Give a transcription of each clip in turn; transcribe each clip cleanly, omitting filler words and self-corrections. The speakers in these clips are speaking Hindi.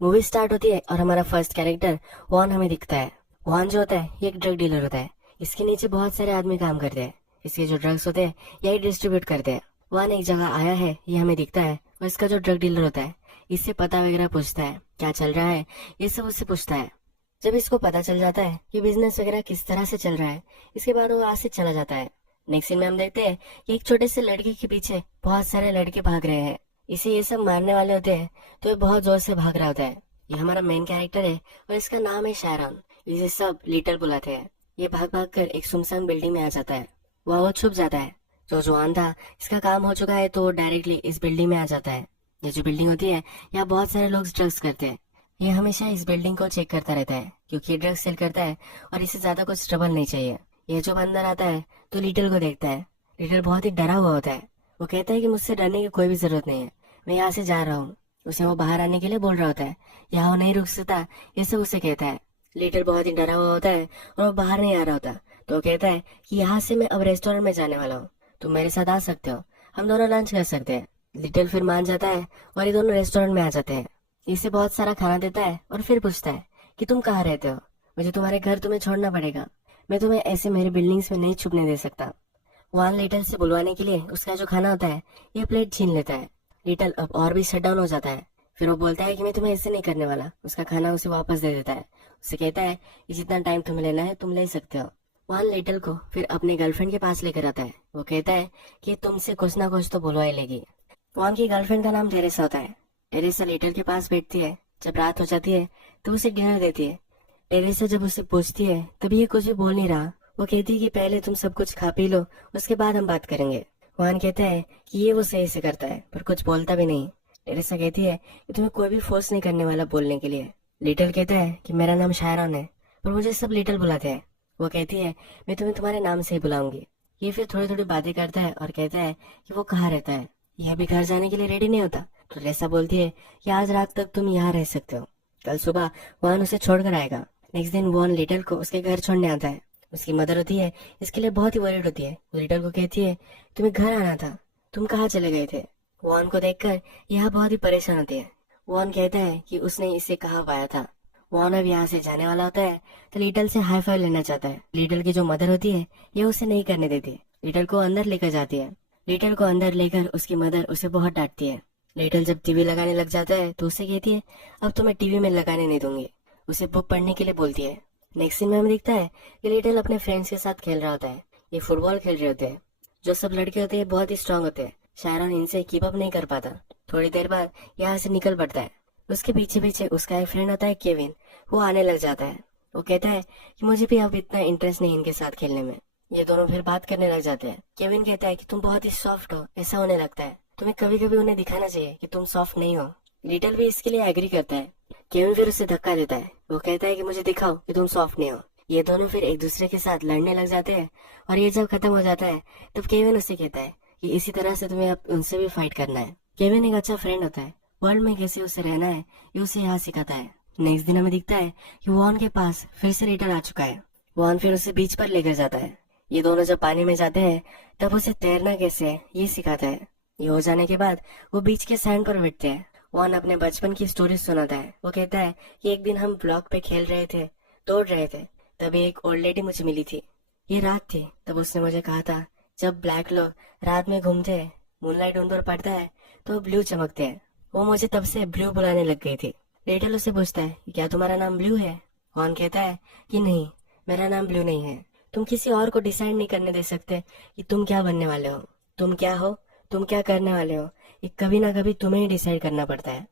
मूवी स्टार्ट होती है और हमारा फर्स्ट कैरेक्टर वॉन हमें दिखता है। वॉन जो होता है ये एक ड्रग डीलर होता है। इसके नीचे बहुत सारे आदमी काम करते हैं। इसके जो ड्रग्स होते हैं यही डिस्ट्रीब्यूट करते हैं। वॉन एक जगह आया है ये हमें दिखता है और इसका जो ड्रग डीलर होता है इससे पता वगैरह पूछता है क्या चल रहा है, ये सब उससे पूछता है। जब इसको पता चल जाता है कि बिजनेस वगैरह किस तरह से चल रहा है, इसके बाद वो वहां से चला जाता है। नेक्स्ट सीन में हम देखते हैं कि एक छोटे से लड़के के पीछे बहुत सारे लड़के भाग रहे हैं। इसे ये सब मारने वाले होते हैं तो ये बहुत जोर से भाग रहा होता है। ये हमारा मेन कैरेक्टर है और इसका नाम है शायरॉन। इसे सब लिटिल बुलाते हैं। ये भाग भाग कर एक सुनसान बिल्डिंग में आ जाता है। वह वो छुप जाता है। जो जवान था इसका काम हो चुका है तो वो डायरेक्टली इस बिल्डिंग में आ जाता है। ये जो बिल्डिंग होती है यहाँ बहुत सारे लोग ड्रग्स करते हैं। ये हमेशा इस बिल्डिंग को चेक करता रहता है क्योंकि ये ड्रग्स सेल करता है और इसे ज्यादा कुछ ट्रबल नहीं चाहिए। ये जब अंदर आता है तो लिटिल को देखता है। लिटिल बहुत ही डरा हुआ होता है। वो कहता है कि मुझसे डरने की कोई भी जरूरत नहीं है, मैं यहाँ से जा रहा हूँ। उसे वो बाहर आने के लिए बोल रहा होता है। यहाँ वो नहीं रुक सकता, ये सब उसे कहता है। लिटिल बहुत ही डरा हुआ होता है और वो बाहर नहीं आ रहा होता। तो वो कहता है कि यहाँ से मैं अब रेस्टोरेंट में जाने वाला हूँ, तुम मेरे साथ आ सकते हो, हम दोनों लंच कर सकते हैं। लिटिल फिर मान जाता है और ये दोनों रेस्टोरेंट में आ जाते हैं। इसे बहुत सारा खाना देता है और फिर पूछता है कि तुम कहाँ रहते हो, मुझे तुम्हारे घर तुम्हें छोड़ना पड़ेगा, मैं तुम्हें ऐसे मेरे बिल्डिंग्स में नहीं छुपने दे सकता। वहां लिटिल से बुलवाने के लिए उसका जो खाना होता है ये प्लेट छीन लेता है। लिटिल अब और भी शट डाउन हो जाता है। फिर वो बोलता है कि मैं तुम्हें ऐसे नहीं करने वाला। उसका खाना उसे वापस दे देता है। उसे कहता है कि जितना टाइम तुम्हें लेना है तुम ले सकते हो। वहां लिटिल को फिर अपने गर्लफ्रेंड के पास लेकर आता है। वो कहता है कि तुमसे कुछ ना कुछ तो बुलवा ही लेगी। वहां की गर्लफ्रेंड का नाम टेरेसा होता है। टेरेसा लिटिल के पास बैठती है। जब रात हो जाती है तो उसे डिनर देती है। टेरेसा जब उसे पूछती है तभी ये कुछ भी बोल नहीं रहा। वो कहती है कि पहले तुम सब कुछ खा पी लो, उसके बाद हम बात करेंगे। वहान कहता है कि ये वो सही से करता है पर कुछ बोलता भी नहीं। टेरेसा कहती है कि तुम्हें कोई भी फोर्स नहीं करने वाला बोलने के लिए। लिटिल कहता है कि मेरा नाम शायरॉन है पर मुझे सब लिटिल बुलाते हैं। वो कहती है मैं तुम्हें तुम्हारे नाम से ही बुलाऊंगी। ये फिर थोड़ी थोड़ी बातें करता है और कहता है कि वो कहाँ रहता है। यह भी घर जाने के लिए रेडी नहीं होता। तो टेरेसा बोलती है कि आज रात तक तुम यहाँ रह सकते हो, कल सुबह वहान उसे छोड़कर आएगा। नेक्स्ट दिन वॉन लिटिल को उसके घर छोड़ने आता है। उसकी मदर होती है इसके लिए बहुत ही वरीड होती है। वो लिटिल को कहती है तुम्हें घर आना था, तुम कहाँ चले गए थे। वॉन को देखकर यह बहुत ही परेशान होती है। वॉन कहता है कि उसने इसे कहाँ पाया था। वॉन अब यहाँ से जाने वाला होता है तो लिटिल से हाई फाइव लेना चाहता है। लिटिल की जो मदर होती है ये उसे नहीं करने देती। लिटिल को अंदर लेकर जाती है। लिटिल को अंदर लेकर उसकी मदर उसे बहुत डांटती है। लिटिल जब टीवी लगाने लग जाता है तो उसे कहती है अब तो मैं टीवी में लगाने नहीं दूंगी। उसे बुक पढ़ने के लिए बोलती है। नेक्स्ट सीन में हमें दिखता है कि लिटिल अपने फ्रेंड्स के साथ खेल रहा होता है। ये फुटबॉल खेल रहे होते हैं। जो सब लड़के होते हैं बहुत ही स्ट्रांग होते हैं। शायरॉन इनसे कीप अप नहीं कर पाता। थोड़ी देर बाद यहाँ से निकल पड़ता है। उसके पीछे पीछे उसका एक फ्रेंड होता है केविन, वो आने लग जाता है। वो कहता है कि मुझे भी अब इतना इंटरेस्ट नहीं इनके साथ खेलने में। ये दोनों फिर बात करने लग जाते हैं। केविन कहता है कि तुम बहुत ही सॉफ्ट हो, ऐसा होने लगता है, तुम्हें कभी कभी उन्हें दिखाना चाहिए कि तुम सॉफ्ट नहीं हो। लिटिल भी इसके लिए एग्री करता है। केविन फिर उसे धक्का देता है। वो कहता है कि मुझे दिखाओ कि तुम सॉफ्ट नहीं हो। ये दोनों फिर एक दूसरे के साथ लड़ने लग जाते हैं और ये जब खत्म हो जाता है तब केविन उसे कहता है कि इसी तरह से तुम्हें अब उनसे भी फाइट करना है। केविन एक अच्छा फ्रेंड होता है। वर्ल्ड में कैसे उसे रहना है ये उसे यहाँ सिखाता है। नेक्स्ट दिन हमें दिखता है कि वॉन के पास फिर से लिटिल आ चुका है। वॉन फिर उसे बीच पर लेकर जाता है। ये दोनों जब पानी में जाते हैं तब उसे तैरना कैसे है ये सिखाता है। ये हो जाने के बाद वो बीच के सैंड पर बैठते हैं। वॉन अपने बचपन की स्टोरी सुनाता है। वो कहता है कि एक दिन हम ब्लॉक पे खेल रहे थे, दौड़ रहे थे, तभी एक ओल्ड लेडी मुझे मिली थी। ये रात थी तब उसने मुझे कहा था जब ब्लैक लोग रात में घूमते हैं, मूनलाइट उन पर पड़ता है तो ब्लू चमकते हैं। वो मुझे तब से ब्लू बुलाने लग गई थी। लिटिल उसे पूछता है कि क्या तुम्हारा नाम ब्लू है। वॉन कहता है कि नहीं, मेरा नाम ब्लू नहीं है। तुम किसी और को डिसाइड नहीं करने दे सकते कि तुम क्या बनने वाले हो, तुम क्या हो, तुम क्या करने वाले हो, ये कभी ना कभी तुम्हें ही डिसाइड करना पड़ता है।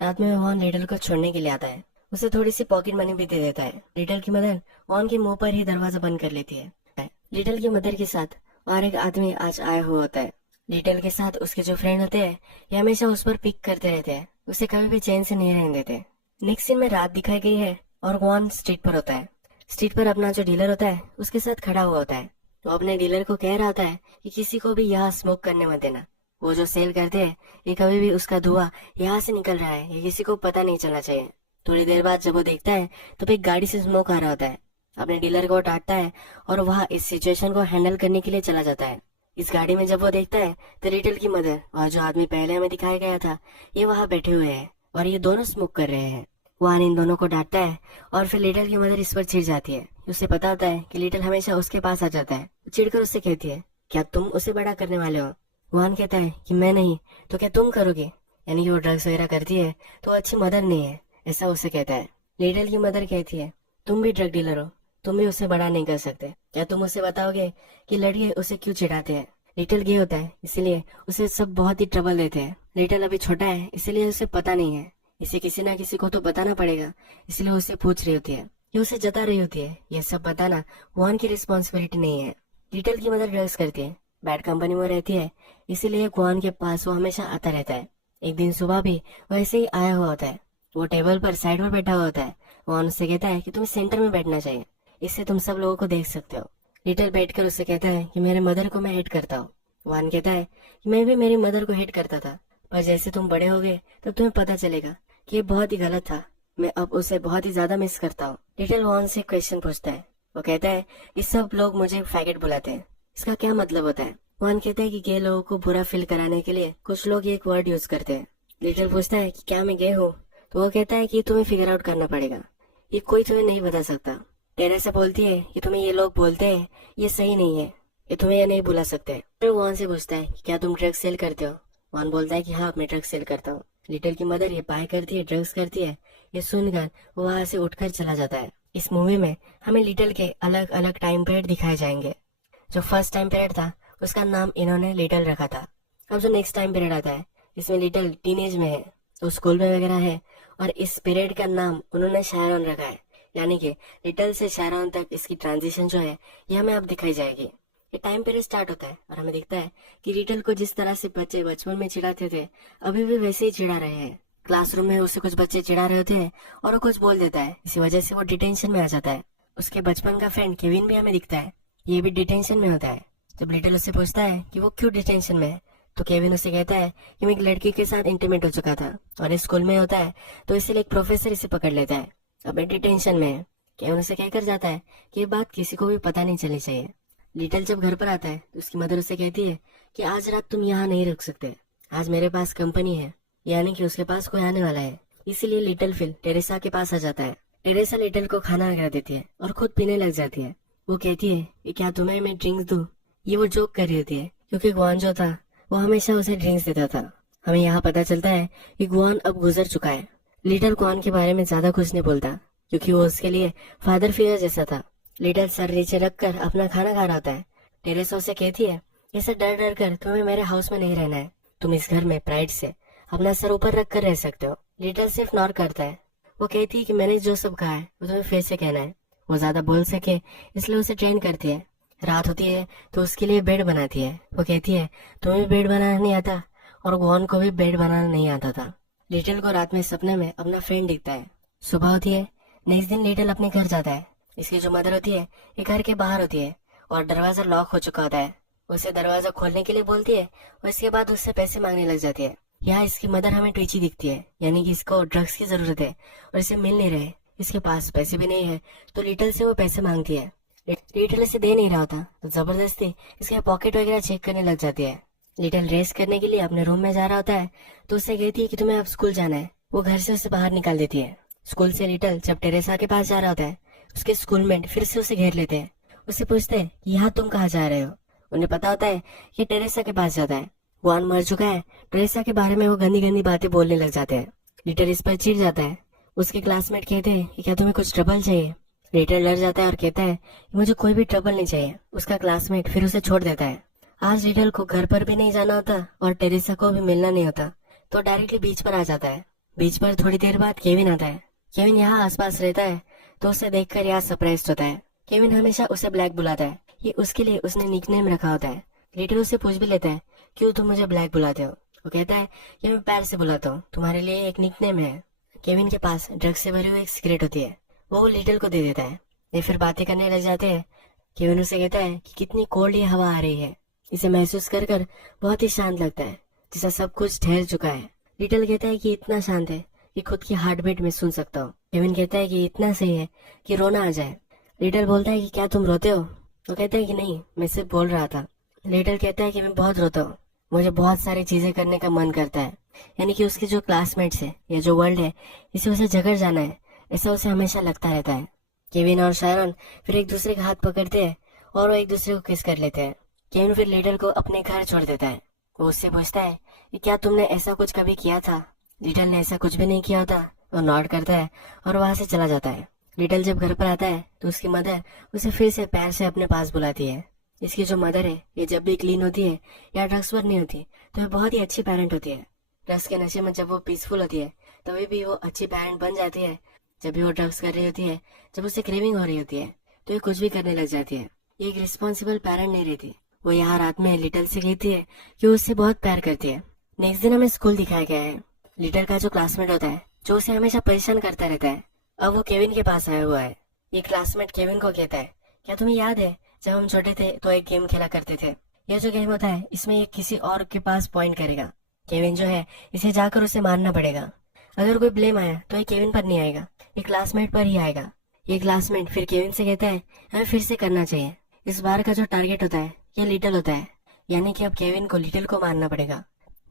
रात में वॉन लिटिल को छोड़ने के लिए आता है। उसे थोड़ी सी पॉकेट मनी भी दे देता है। लिटिल की मदर वॉन के मुंह पर ही दरवाजा बंद कर लेती है। लिटिल की मदर के साथ और एक आदमी आज आया हुआ होता है। लिटिल के साथ उसके जो फ्रेंड होते हैं ये हमेशा उस पर पिक करते रहते हैं, उसे कभी भी चैन से नहीं रहने देते। नेक्स्ट सीन में रात दिखाई गई है और वॉन स्ट्रीट पर होता है। स्ट्रीट पर अपना जो डीलर होता है उसके साथ खड़ा हुआ होता है। तो अपने डीलर को कह रहा होता है कि किसी को भी यहाँ स्मोक करने मत देना। वो जो सेल करते हैं ये कभी भी उसका धुआं यहाँ से निकल रहा है ये किसी को पता नहीं चलना चाहिए। थोड़ी देर बाद जब वो देखता है तो एक गाड़ी से स्मोक आ रहा होता है। अपने डीलर को डांटता है और वह इस सिचुएशन को हैंडल करने के लिए चला जाता है। इस गाड़ी में जब वो देखता है तो लिटिल की मदर और जो आदमी पहले हमें दिखाया गया था ये वहाँ बैठे हुए हैं। और ये दोनों स्मोक कर रहे हैं। वान इन दोनों को डांटता है और फिर लिटल की मदर इस पर चिढ़ जाती है। उसे पता होता है कि लिटल हमेशा उसके पास आ जाता है। चिढ़कर उससे कहती है, क्या तुम उसे बड़ा करने वाले हो? वान कहता है कि मैं नहीं तो क्या तुम करोगे? यानी कि वो ड्रग्स वगैरह करती है तो अच्छी मदर नहीं है, ऐसा उसे कहता है। लिटल की मदर कहती है, तुम भी ड्रग डीलर हो, तुम भी उसे बड़ा नहीं कर सकते। क्या तुम उसे बताओगे कि लड़के उसे क्यों चिढ़ाते हैं? लिटल गे होता है, इसलिए उसे सब बहुत ही ट्रबल देते हैं। लिटल अभी छोटा है, इसलिए उसे पता नहीं है। इसे किसी ना किसी को तो बताना पड़ेगा, इसलिए उसे पूछ रही होती है। ये उसे जता रही होती है, ये सब बताना वान की रिस्पॉन्सिबिलिटी नहीं है। लिटल की मदर ड्रग्स करती है, बैड कंपनी में रहती है, इसीलिए वान के पास वो हमेशा आता रहता है। एक दिन सुबह भी वो ऐसे ही आया हुआ होता है। वो टेबल पर साइड पर बैठा हुआ होता है। वान उससे कहता है कि तुम्हें सेंटर में बैठना चाहिए, इससे तुम सब लोगों को देख सकते हो। लिटल बैठकर उससे कहता है कि मेरे मदर को मैं हेट करता हूँ। वान कहता है कि मैं भी मेरी मदर को हेट करता था, पर जैसे तुम बड़े हो गए तब तुम्हें पता चलेगा कि ये बहुत ही गलत था। मैं अब उसे बहुत ही ज्यादा मिस करता हूँ। लिटल वान से क्वेश्चन पूछता है। वो कहता है कि सब लोग मुझे फैगेट बुलाते हैं, इसका क्या मतलब होता है? वान कहता है कि गे लोगों को बुरा फील कराने के लिए कुछ लोग एक वर्ड यूज करते हैं। लिटल पूछता है कि क्या मैं गे हूँ? तो वो कहता है कि तुम्हें फिगर आउट करना पड़ेगा, ये कोई तुम्हें नहीं बता सकता। टेरेसा बोलती है कि तुम्हें ये लोग बोलते हैं ये सही नहीं है, ये तुम्हें ये नहीं बुला सकते। फिर वान से पूछता है कि क्या तुम ड्रग्स सेल करते हो? वान बोलता है कि हाँ, मैं ड्रग्स सेल करता हूँ। लिटल की मदर ये बाय करती है, ड्रग्स करती है, ये सुनकर वो वहाँ से उठकर चला जाता है। इस मूवी में हमें लिटल के अलग अलग टाइम पीरियड दिखाए जाएंगे। जो फर्स्ट टाइम पीरियड था उसका नाम इन्होंने लिटल रखा था। अब जो नेक्स्ट टाइम पीरियड आता है इसमें लिटल टीनेज में है, तो स्कूल में वगैरह है, और इस पीरियड का नाम उन्होंने शायरॉन रखा है। यानी कि लिटल से शायरॉन तक इसकी ट्रांजिशन जो है ये हमें अब दिखाई जाएगी। ये टाइम पीरियड स्टार्ट होता है और हमें दिखता है कि लिटल को जिस तरह से बच्चे बचपन में चिढ़ाते थे अभी भी वैसे ही चिढ़ा रहे हैं। क्लासरूम में उसे कुछ बच्चे चिढ़ा रहे होते हैं और वो कुछ बोल देता है, इसी वजह से वो डिटेंशन में आ जाता है। उसके बचपन का फ्रेंड केविन भी हमें दिखता है, ये भी डिटेंशन में होता है। जब लिटल उससे पूछता है कि वो क्यों डिटेंशन में है, तो केविन उसे कहता है कि मैं एक लड़की के साथ इंटीमेट हो चुका था और इस स्कूल में होता है, तो इसलिए एक प्रोफेसर इसे पकड़ लेता है। अब मैं डिटेंशन में है। केविन उसे कहकर जाता है कि ये बात किसी को भी पता नहीं चलनी चाहिए। लिटल जब घर पर आता है तो उसकी मदर उसे कहती है कि आज रात तुम यहाँ नहीं रुक सकते, आज मेरे पास कंपनी है, यानी कि उसके पास कोई आने वाला है। इसीलिए लिटल फिल टेरेसा के पास आ जाता है। टेरेसा लिटल को खाना वगैरह देती है और खुद पीने लग जाती है। वो कहती है कि क्या तुम्हें मैं ड्रिंक्स दूं? ये वो जोक कर रही होती है, क्योंकि ग्वान जो था वो हमेशा उसे ड्रिंक्स देता था। हमें यहाँ पता चलता है कि ग्वान अब गुजर चुका है। लिटल ग्वान के बारे में ज्यादा कुछ नहीं बोलता, क्योंकि वो उसके लिए फादर फिगर जैसा था। लिटल सर नीचे रखकर अपना खाना खा रहा होता है। टेरेसा उसे कहती है, ऐसे डर डर कर तुम्हें मेरे हाउस में नहीं रहना है, तुम इस घर में प्राइड से अपना सर ऊपर रख कर रह सकते हो। लिटल सिर्फ नॉर करता है। वो कहती है कि मैंने जो सब कहा है वो तुम्हें फिर से कहना है। वो ज्यादा बोल सके इसलिए उसे ट्रेन करती है। रात होती है तो उसके लिए बेड बनाती है। वो कहती है तुम्हें भी बेड बनाना नहीं आता, और ग्वान को भी बेड बनाना नहीं आता था। लिटल को रात में सपने में अपना फ्रेंड दिखता है। सुबह होती है, नेक्स्ट दिन लिटल अपने घर जाता है। इसकी जो मदर होती है ये घर के बाहर होती है और दरवाजा लॉक हो चुका होता है। उसे दरवाजा खोलने के लिए बोलती है और इसके बाद उससे पैसे मांगने लग जाती है। यहाँ इसकी मदर हमें ट्विची दिखती है, यानी कि इसको ड्रग्स की जरूरत है और इसे मिल नहीं रहे, इसके पास पैसे भी नहीं है, तो लिटल से वो पैसे मांगती है। लिटल इसे दे नहीं रहा होता तो जबरदस्ती इसके पॉकेट वगैरह चेक करने लग जाती है। लिटल रेस्ट करने के लिए अपने रूम में जा रहा होता है तो उससे कहती है कि तुम्हें अब स्कूल जाना है। वो घर से उसे बाहर निकाल देती है। स्कूल से लिटल जब टेरेसा के पास जा रहा होता है उसके स्कूलमेट फिर से उसे घेर लेते हैं। उससे पूछते हैं कि यहाँ तुम कहाँ जा रहे हो? उन्हें पता होता है कि टेरेसा के पास जाता है। ग्वान मर चुका है, टेरेसा के बारे में वो गंदी गंदी बातें बोलने लग जाते हैं। लिटल इस पर चिढ़ जाता है। उसके क्लासमेट कहते हैं कि क्या तुम्हें कुछ ट्रबल चाहिए? लिटल डर जाता है और कहता है कि मुझे कोई भी ट्रबल नहीं चाहिए। उसका क्लासमेट फिर उसे छोड़ देता है। आज लिटल को घर पर भी नहीं जाना होता और टेरेसा को भी मिलना नहीं होता, तो डायरेक्टली बीच पर आ जाता है। बीच पर थोड़ी देर बाद केविन आता है। केविन यहाँ आसपास रहता है तो उसे देखकर यहाँ सरप्राइज होता है। केविन हमेशा उसे ब्लैक बुलाता है, ये उसके लिए उसने निकनेम रखा होता है। लिटल उसे पूछ भी लेता है क्यों तुम मुझे ब्लैक बुलाते हो? वो कहता है कि मैं पैर से बुलाता हूँ, तुम्हारे लिए एक निकनेम है। केविन के पास ड्रग्स से भरी हुई एक सिगरेट होती है, वो लिटल को दे देता है। ये फिर बातें करने लग जाते हैं। केविन उसे कहता है कि कितनी कोल्ड ये हवा आ रही है। इसे महसूस कर कर बहुत ही शांत लगता है, जैसा सब कुछ ठहर चुका है। लिटल कहता है कि इतना शांत है कि खुद की हार्ट बीट में सुन सकता हूँ। केविन कहता है कि इतना सही है कि रोना आ जाए। लिटल बोलता है कि क्या तुम रोते हो? तो कहता है कि नहीं, मैं सिर्फ बोल रहा था। लिटल कहता है कि मैं बहुत रोता हूँ, मुझे बहुत सारी चीजें करने का मन करता है, यानी कि उसके जो क्लासमेट्स है या जो वर्ल्ड है इसे उसे जगड़ जाना है, ऐसा उसे हमेशा लगता रहता है। केविन और शायरन फिर एक दूसरे का हाथ पकड़ते हैं और वो एक दूसरे को किस कर लेते हैं। केविन फिर लिटल को अपने घर छोड़ देता है। वो उससे पूछता है कि क्या तुमने ऐसा कुछ कभी किया था। लिटल ने ऐसा कुछ भी नहीं किया होता। वो नॉड करता है और वहां से चला जाता है। लिटल जब घर पर आता है तो उसकी मदर उसे फिर से प्यार से अपने पास बुलाती है। इसकी जो मदर है ये जब भी क्लीन होती है या ड्रग्स पर नहीं होती तो ये बहुत ही अच्छी पेरेंट होती है। ड्रग्स के नशे में जब वो पीसफुल होती है तभी भी वो अच्छी पेरेंट बन जाती है। जब भी वो ड्रग्स कर रही होती है, जब उसे क्रेविंग हो रही होती है तो ये कुछ भी करने लग जाती है। ये एक रिस्पॉन्सिबल पेरेंट नहीं रहती। वो यहाँ रात में लिटल से कहती है कि वो उससे बहुत प्यार करती है। नेक्स्ट दिन हमें स्कूल दिखाया गया है। लिटल का जो क्लासमेट होता है जो उसे हमेशा परेशान करता रहता है, अब वो केविन के पास आया हुआ है। ये क्लासमेट केविन को कहता है क्या तुम्हें याद है जब हम छोटे थे तो एक गेम खेला करते थे। यह जो गेम होता है इसमें ये किसी और के पास पॉइंट करेगा। केविन जो है इसे जाकर उसे मारना पड़ेगा। अगर कोई ब्लेम आया तो ये केविन पर नहीं आएगा, ये क्लासमेट पर ही आएगा। ये क्लासमेट फिर केविन से कहता है हमें फिर से करना चाहिए। इस बार का जो टारगेट होता है ये लिटल होता है, यानी कि अब केविन को लिटल को मारना पड़ेगा।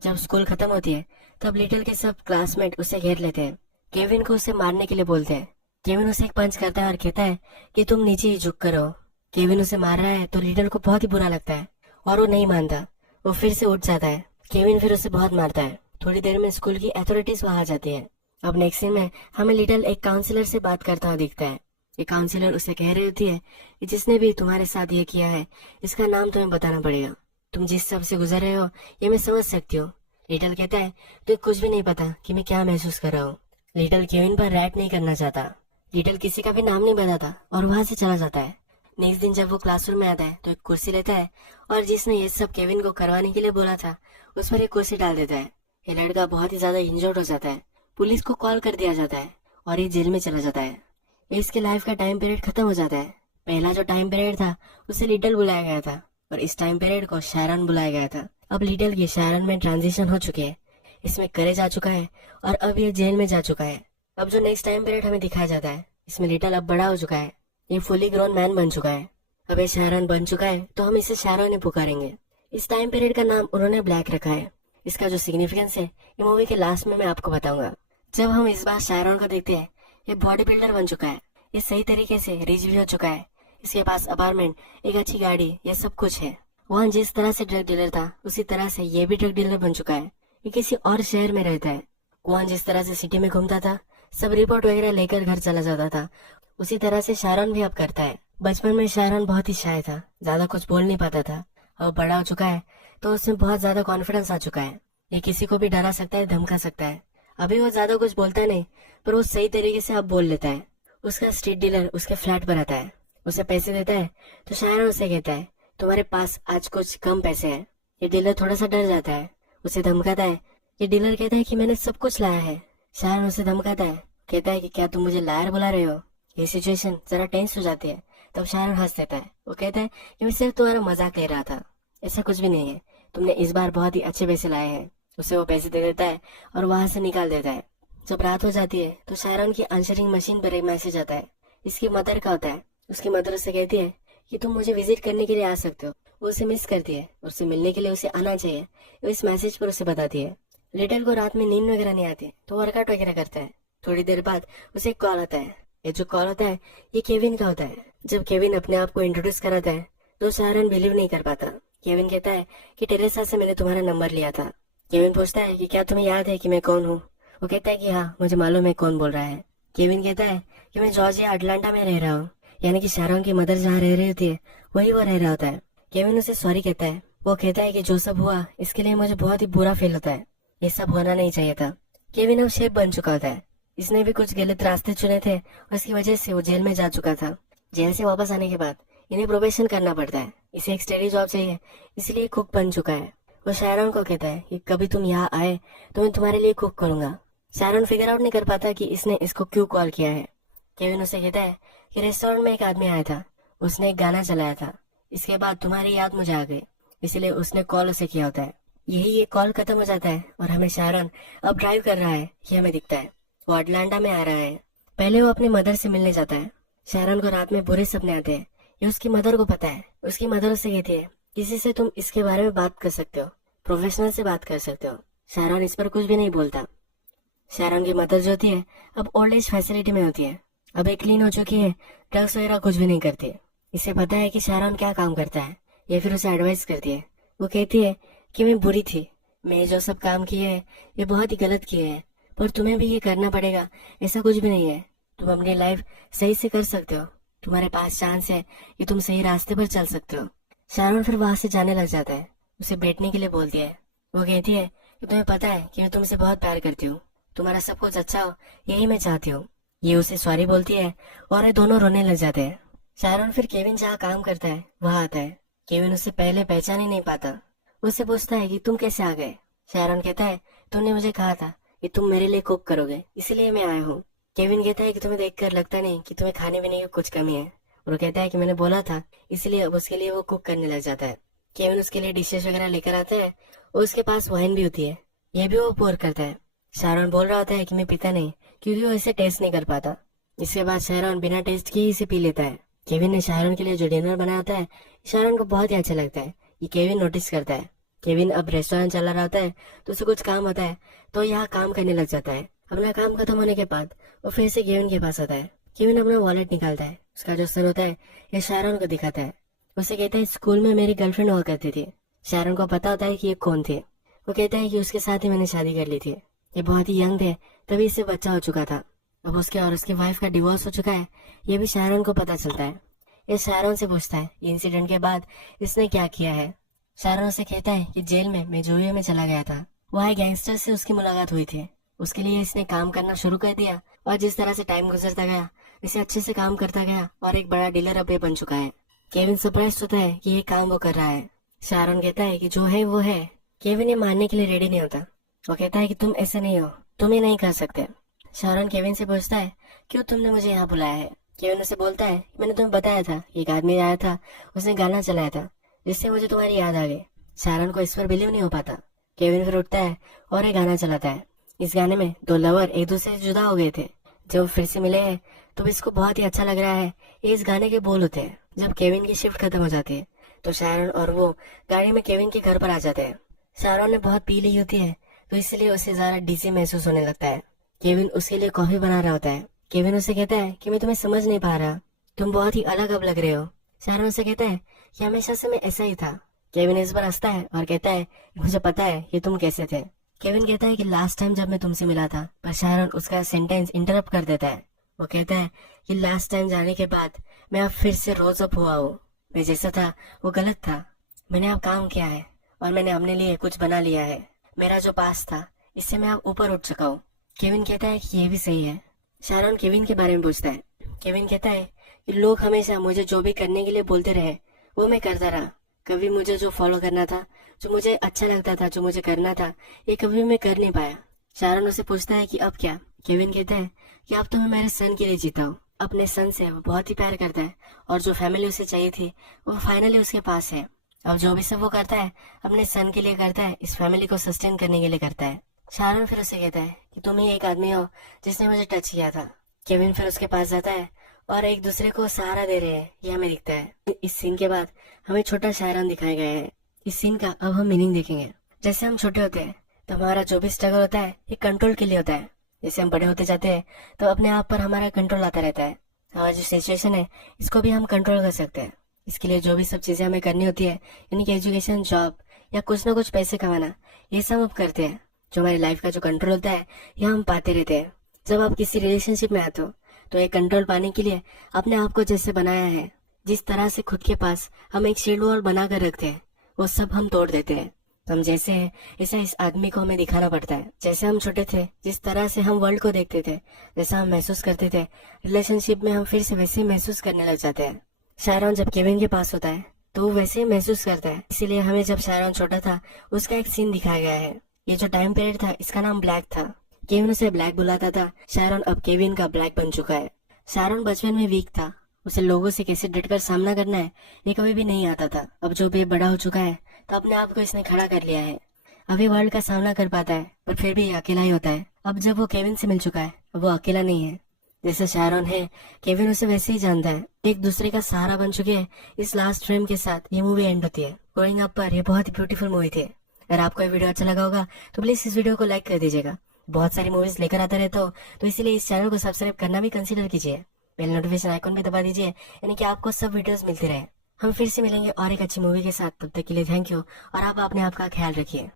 जब स्कूल खत्म होती है तब लिटल के सब क्लासमेट उसे घेर लेते हैं। केविन को उसे मारने के लिए बोलते हैं। केविन उसे एक पंच करता है और कहता है कि तुम नीचे ही झुक कर रहो। केविन उसे मार रहा है तो लिटल को बहुत ही बुरा लगता है और वो नहीं मानता। वो फिर से उठ जाता है। केविन फिर उसे बहुत मारता है। थोड़ी देर में स्कूल की अथॉरिटीज वहां आ जाती है। अब नेक्स्ट सीन में हमें लिटल एक काउंसलर से बात करता हुआ दिखता है। ये काउंसलर उसे कह रही होती है कि जिसने भी तुम्हारे साथ ये किया है इसका नाम तुम्हें बताना पड़ेगा। तुम जिस सब से गुजर रहे हो ये मैं समझ सकती हूँ। लिटल कहता है तो कुछ भी नहीं पता कि मैं क्या महसूस कर रहा हूँ। लिटल केविन पर रैट नहीं करना चाहता। लिटल किसी का भी नाम नहीं बताता और वहां से चला जाता है। नेक्स्ट दिन जब वो क्लासरूम में आता है तो एक कुर्सी लेता है और जिसने ये सब केविन को करवाने के लिए बोला था उस पर एक कुर्सी डाल देता है। ये लड़का बहुत ही ज्यादा इंजर्ड हो जाता है। पुलिस को कॉल कर दिया जाता है और ये जेल में चला जाता है। इसके लाइफ का टाइम पीरियड खत्म हो जाता है। पहला जो टाइम पीरियड था उसे लिटल बुलाया गया था और इस टाइम पीरियड को शायरन बुलाया गया था। अब लिटल की शायरन में ट्रांजिशन हो चुकी है। इसमें करेज आ चुका है और अब ये जेल में जा चुका है। अब जो नेक्स्ट टाइम पीरियड हमें दिखाया जाता है इसमें लिटल अब बड़ा हो चुका है। ये फुली ग्रोन मैन बन चुका है। अब ये शायरन बन चुका है तो हम इसे शायरन ही पुकारेंगे। इस टाइम पीरियड का नाम उन्होंने ब्लैक रखा है। इसका जो सिग्निफिकेंस है ये मूवी के लास्ट में मैं आपको बताऊंगा। जब हम इस बार शायरन को देखते हैं ये बॉडी बिल्डर बन चुका है। ये सही तरीके से रिच भी हो चुका है। इसके पास अपार्टमेंट, एक अच्छी गाड़ी, ये सब कुछ है। वहाँ जिस तरह से ड्रग डीलर था उसी तरह से ये भी ड्रग डीलर बन चुका है। ये किसी और शहर में रहता है। वहाँ जिस तरह से सिटी में घूमता था, सब रिपोर्ट वगैरह लेकर घर चला जाता था, उसी तरह से शायरन भी अब करता है। बचपन में शायरन बहुत ही शाय था, ज्यादा कुछ बोल नहीं पाता था। अब बड़ा हो चुका है तो उसमें बहुत ज्यादा कॉन्फिडेंस आ चुका है। ये किसी को भी डरा सकता है, धमका सकता है। अभी वो ज्यादा कुछ बोलता नहीं पर वो सही तरीके से अब बोल लेता है। उसका स्ट्रीट डीलर उसके फ्लैट पर आता है, उसे पैसे देता है तो शायरन उसे कहता है तुम्हारे पास आज कुछ कम पैसे हैं। ये डीलर थोड़ा सा डर जाता है, उसे धमकाता है। ये डीलर कहता है कि मैंने सब कुछ लाया है। शायरन उसे धमकाता है, कहता है कि क्या तुम मुझे लायर बुला रहे हो। ये सिचुएशन जरा टेंस हो जाती है। तब शायरन हंस देता है। वो कहता है कि मैं सिर्फ तुम्हारा मजाक ले रहा था, ऐसा कुछ भी नहीं है। तुमने इस बार बहुत ही अच्छे पैसे लाए हैं। उसे वो पैसे दे देता है और वहां से निकाल देता है। जब रात हो जाती है तो शायरन की आंसरिंग मशीन पर एक मैसेज आता है। इसकी मदर का होता है। उसकी मदर उससे कहती है कि तुम मुझे विजिट करने के लिए आ सकते हो। वो उसे मिस करती है, उससे मिलने के लिए उसे आना चाहिए। वो इस मैसेज पर उसे बताती है। लिटल को रात में नींद वगैरह नहीं आती तो वर्कआउट वगैरह करता है। थोड़ी देर बाद उसे एक कॉल आता है। ये जो कॉल होता है ये केविन का होता है। जब केविन अपने आप को इंट्रोड्यूस कराता है तो शायरन बिलीव नहीं कर पाता। केविन कहता है कि टेरेसा से मैंने तुम्हारा नंबर लिया था। केविन पूछता है कि क्या तुम्हें याद है कि मैं कौन हूँ। वो कहता है कि हाँ मुझे मालूम है कौन बोल रहा है। केविन कहता है कि मैं जॉर्जिया अटलांटा में रह रहा हूँ, यानी कि शायरन की मदर जहाँ रह रही होती है वही वो रह रहा होता है। केविन उसे सॉरी कहता है। वो कहता है कि जो सब हुआ इसके लिए मुझे बहुत ही बुरा फील होता है, ये सब होना नहीं चाहिए था। केविन अब शेफ बन चुका होता है। इसने भी कुछ गलत रास्ते चुने थे और इसकी वजह से वो जेल में जा चुका था। जेल से वापस आने के बाद इन्हें प्रोबेशन करना पड़ता है। इसे एक स्टडी जॉब चाहिए, इसलिए कुक बन चुका है। वो शायरन को कहता है कि कभी तुम यहाँ आए तो मैं तुम्हारे लिए कुक करूंगा। शायरन फिगर आउट नहीं कर पाता कि इसने इसको क्यों कॉल किया है। केविन उसे कहता है कि रेस्टोरेंट में एक आदमी आया था, उसने एक गाना चलाया था, इसके बाद तुम्हारी याद मुझे आ गई, इसलिए उसने कॉल उसे किया होता है। यही ये कॉल खत्म हो जाता है और हमें शायरन अब ड्राइव कर रहा है ये हमें दिखता है। वो अटलांटा में आ रहा है। पहले वो अपनी मदर से मिलने जाता है। शायरन को रात में बुरे सपने आते हैं, ये उसकी मदर को पता है। उसकी मदर उससे कहती है किसी से तुम इसके बारे में बात कर सकते हो, प्रोफेशनल से बात कर सकते हो। शारोन इस पर कुछ भी नहीं बोलता। शारोन की मदर जो होती है अब ओल्ड एज फैसिलिटी में होती है, अब एक क्लीन हो चुकी है, ड्रग्स वगैरह कुछ भी नहीं करती। इसे पता है कि शारोन क्या काम करता है, या फिर उसे एडवाइस करती है। वो कहती है कि मैं बुरी थी, मैं जो सब काम किए हैं ये बहुत ही गलत किए हैं, पर तुम्हें भी ये करना पड़ेगा, ऐसा कुछ भी नहीं है, तुम अपनी लाइफ सही से कर सकते हो, तुम्हारे पास चांस है कि तुम सही रास्ते पर चल सकते हो। शारोन फिर वहां से जाने लग जाता है, उसे बैठने के लिए बोलती है। वो कहती है कि तुम्हें पता है कि मैं तुमसे बहुत प्यार करती हूँ, तुम्हारा सब कुछ अच्छा हो यही मैं चाहती हूँ। ये उसे सॉरी बोलती है और ये दोनों रोने लग जाते हैं। शारोन फिर केविन जहाँ काम करता है वहाँ आता है। केविन उससे पहले पहचान ही नहीं पाता। उससे पूछता है कि तुम कैसे आ गए। शारोन कहता है तुमने मुझे कहा था कि तुम मेरे लिए कुक करोगे, इसलिए मैं आया हूँ। केविन कहता है कि तुम्हें देखकर लगता नहीं कि तुम्हें खाने पीने की कुछ कमी है, और वो कहता है कि मैंने बोला था, इसलिए अब उसके लिए वो कुक करने लग जाता है। केविन उसके लिए डिशेस वगैरह लेकर आता है और उसके पास वाइन भी होती है, यह भी वो पोर करता है। शारोन बोल रहा होता है कि मैं पीता नहीं, क्योंकि वो इसे टेस्ट नहीं कर पाता। इसके बाद शारोन बिना टेस्ट किए इसे पी लेता है। केविन ने शारोन के लिए जो डिनर बनाया होता है शारोन को बहुत ही अच्छा लगता है। ये केविन नोटिस करता है। केविन अब रेस्टोरेंट चला रहा होता है तो उसे कुछ काम होता है, तो यहाँ काम करने लग जाता है। अपना काम खत्म होने के बाद वो फिर से केविन के पास आता है। केविन अपना वॉलेट निकालता है, उसका जो सन होता है ये शारोन को दिखाता है। उसे कहता है स्कूल में मेरी गर्लफ्रेंड हुआ करती थी। शारोन को पता होता है कि ये कौन थे। वो कहता है कि उसके साथ ही मैंने शादी कर ली थी, ये बहुत ही यंग थे तभी इससे बच्चा हो चुका था। अब उसके और उसकी वाइफ का डिवोर्स हो चुका है, ये भी शारोन को पता चलता है। ये शारोन से पूछता है इंसिडेंट के बाद इसने क्या किया है। शारोन से कहता है कि जेल में मैं जुए में चला गया था, वहाँ गैंगस्टर से उसकी मुलाकात हुई थी, उसके लिए इसने काम करना शुरू कर दिया, और जिस तरह से टाइम गुजरता गया इसे अच्छे से काम करता गया और एक बड़ा डीलर अब ये बन चुका है। केविन सरप्राइज होता है कि ये काम वो कर रहा है। शारोन कहता है कि जो है वो है। केविन ये मानने के लिए रेडी नहीं होता। वो कहता है कि तुम ऐसे नहीं हो, तुम ये नहीं कर सकते। शारोन केविन से पूछता है क्यों तुमने मुझे यहाँ बुलाया है। केविन उसे बोलता है मैंने तुम्हें बताया था, एक आदमी आया था, उसने गाना चलाया था, जिससे मुझे तुम्हारी याद आ गई। शारोन को इस पर बिलीव नहीं हो पाता। केविन फिर उठता है और एक गाना चलाता है। इस गाने में दो लवर एक दूसरे से जुदा हो गए थे, जब फिर से मिले हैं तो इसको बहुत ही अच्छा लग रहा है। ये इस गाने के बोल होते हैं। जब केविन की शिफ्ट खत्म हो जाती है तो शारोन और वो गाड़ी में केविन के घर पर आ जाते हैं। शारोन ने बहुत पी ली होती है तो इसलिए उसे ज्यादा डिजी महसूस होने लगता है। केविन उसके लिए कॉफी बना रहा होता है। केविन उसे कहता है कि मैं तुम्हें समझ नहीं पा रहा, तुम बहुत ही अलग अब लग रहे हो। शारोन उसे कहता है कि हमेशा से मैं ऐसा ही था। केविन इस पर हंसता है और कहता है मुझे पता है कि तुम कैसे थे। केविन कहता है कि लास्ट टाइम जब मैं तुमसे मिला था, पर शारोन उसका सेंटेंस इंटरप्ट कर देता है। वो कहता है कि लास्ट टाइम जाने के बाद मैं अब फिर से रोज अप हुआ हूँ, मैं जैसा था वो गलत था, मैंने अब काम किया है और मैंने अपने लिए कुछ बना लिया है। मेरा जो पास था इससे मैं अब ऊपर उठ चुका हूँ। केविन कहता है कि ये भी सही है। शारोन केविन के बारे में पूछता है। केविन कहता है कि लोग हमेशा मुझे जो भी करने के लिए बोलते रहे वो मैं करता रहा, कभी मुझे जो फॉलो करना था, जो मुझे अच्छा लगता था, जो मुझे करना था, ये कभी मैं कर नहीं पाया। शारोन उसे पूछता है कि अब क्या। केविन कहता है कि अब तो मैं मेरे सन के लिए जीता हूँ। अपने सन से वो बहुत ही प्यार करता है और जो फैमिली उसे चाहिए थी वो फाइनली उसके पास है। अब जो भी सब वो करता है अपने सन के लिए करता है, इस फैमिली को सस्टेन करने के लिए करता है। शारोन फिर उसे कहता है कि तुम ही एक आदमी हो जिसने मुझे टच किया था। केविन फिर उसके पास जाता है और एक दूसरे को सहारा दे रहे हैं, यह हमें दिखता है। इस सीन के बाद हमें छोटा शारोन दिखाया गया है। इस सीन का अब हम मीनिंग देखेंगे। जैसे हम छोटे होते हैं तो हमारा जो भी स्ट्रगल होता है ये कंट्रोल के लिए होता है। जैसे हम बड़े होते जाते हैं तो अपने आप पर हमारा कंट्रोल आता रहता है। हमारा जो सिचुएशन है इसको भी हम कंट्रोल कर सकते हैं। इसके लिए जो भी सब चीजें हमें करनी होती है, यानी कि एजुकेशन, जॉब या कुछ ना कुछ पैसे कमाना, ये सब हम करते हैं। जो हमारी लाइफ का जो कंट्रोल होता है ये हम पाते रहते हैं। जब आप किसी रिलेशनशिप में आते हो तो ये कंट्रोल पाने के लिए अपने आप को जैसे बनाया है, जिस तरह से खुद के पास हम एक शील्ड वॉल बना कर रखते हैं, वो सब हम तोड़ देते हैं। तो हम जैसे हैं ऐसा इस आदमी को हमें दिखाना पड़ता है। जैसे हम छोटे थे, जिस तरह से हम वर्ल्ड को देखते थे, जैसा हम महसूस करते थे, रिलेशनशिप में हम फिर से वैसे ही महसूस करने लग जाते हैं। शारोन जब केविन के पास होता है तो वो वैसे ही महसूस करता है। इसीलिए हमें जब शारोन छोटा था उसका एक सीन दिखाया गया है। ये जो टाइम पीरियड था इसका नाम ब्लैक था। केविन उसे ब्लैक बुलाता था। शारोन अब केविन का ब्लैक बन चुका है। शारोन बचपन में वीक था, उसे लोगों से कैसे डटकर सामना करना है ये कभी भी नहीं आता था। अब जो भी बड़ा हो चुका है तो अपने आप को इसने खड़ा कर लिया है। अभी वर्ल्ड का सामना कर पाता है पर फिर भी अकेला ही होता है। अब जब वो केविन से मिल चुका है अब वो अकेला नहीं है। जैसे शारोन है, केविन उसे वैसे ही जानता है। एक दूसरे का सहारा बन चुके हैं। इस लास्ट फ्रेम के साथ ये मूवी एंड होती है। ग्रोइंग अप पर ये बहुत ही ब्यूटीफुल मूवी थी। अगर आपको ये वीडियो अच्छा लगा होगा तो प्लीज इस वीडियो को लाइक कर दीजिएगा। बहुत सारी मूवीज लेकर आता रहता हूँ, तो इसीलिए इस चैनल को सब्सक्राइब करना भी कंसीडर कीजिए। बेल नोटिफिकेशन आइकन भी दबा दीजिए, यानी कि आपको सब वीडियोस मिलते रहे। हम फिर से मिलेंगे और एक अच्छी मूवी के साथ। तब तक के लिए थैंक यू, और आप अपने आप का ख्याल रखिए।